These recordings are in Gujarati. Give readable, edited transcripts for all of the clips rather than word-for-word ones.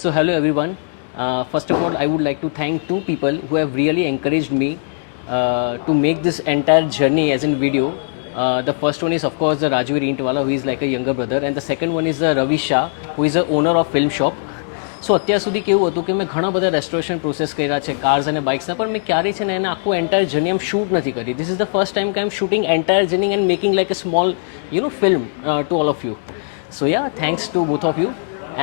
So hello everyone. First of all, I would like to thank two people who have really encouraged me to make this entire journey as in video. The first one is of course the Rajveer Eentwala, who is like a younger brother, and the second one is the Ravi Shah, who is the owner of Film Shop. સો અત્યાર સુધી કેવું હતું કે મેં ઘણા બધા રેસ્ટોરેશન પ્રોસેસ કર્યા છે કાર્સ અને બાઇક્સના, પણ મેં ક્યારેય છે ને એને આખું એન્ટાયર જર્ની આમ શૂટ નથી કરી. This is the first time કે I am shooting entire journey and making like a small film to all of you. So yeah, thanks to both of you.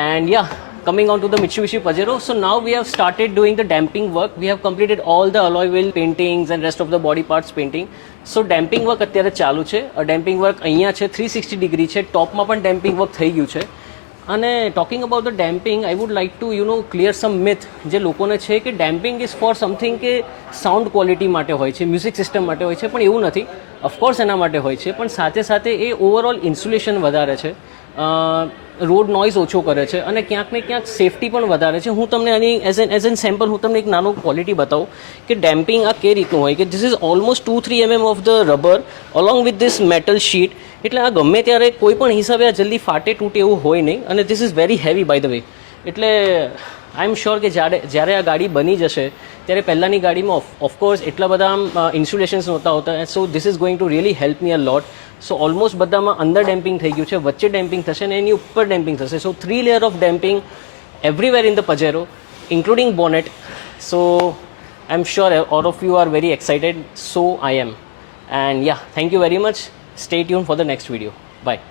And yeah, coming on to the Mitsubishi Pajero. So now we have started doing the damping work. We have completed all the alloy wheel paintings and rest of the body parts painting. So damping work અત્યારે ચાલુ છે. damping work અહીંયા છે 360 ડિગ્રી છે. ટોપમાં પણ damping work થઈ ગયું છે. અને talking about the damping, I would like to clear some myth જે લોકોને છે કે ડેમ્પિંગ ઇઝ ફોર સમથિંગ કે સાઉન્ડ ક્વોલિટી માટે હોય છે, મ્યુઝિક સિસ્ટમ માટે હોય છે, પણ એવું નથી. ઓફકોર્સ એના માટે હોય છે, પણ સાથે સાથે એ ઓવરઓલ ઇન્સ્યુલેશન વધારે છે, રોડ નોઇઝ ઓછો કરે છે અને ક્યાંક ને ક્યાંક સેફટી પણ વધારે છે. હું તમને આની એઝ એન સેમ્પલ હું તમને એક નાનો ક્વોલિટી બતાવું કે ડેમ્પિંગ આ કઈ રીતનું હોય કે this is almost 2-3 mm of the rubber along with this metal sheet. એટલે આ ગમે ત્યારે કોઈ પણ હિસાબે આ જલ્દી ફાટે તૂટે એવું હોય નહીં, અને this is very heavy by the way. એટલે આઈ એમ શ્યોર કે જ્યારે આ ગાડી બની જશે ત્યારે પહેલાંની ગાડીમાં ઓફકોર્સ એટલા બધા આમ ઇન્સ્યુલેશન્સ નહોતા હોતા. So this is going to really help me a lot. So almost બધામાં અંદર ડેમ્પિંગ થઈ ગયું છે, વચ્ચે ડેમ્પિંગ થશે અને એની ઉપર ડેમ્પિંગ થશે. So 3 layer of damping everywhere in the Pajero including bonnet. So I am sure all of you are very excited. So I am. And yeah, thank you very much. Stay tuned for the next video. Bye.